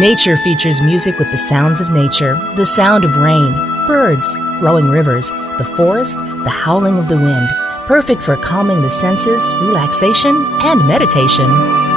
Nature features music with the sounds of nature, the sound of rain, birds, flowing rivers, the forest, the howling of the wind, perfect for calming the senses, relaxation, and meditation.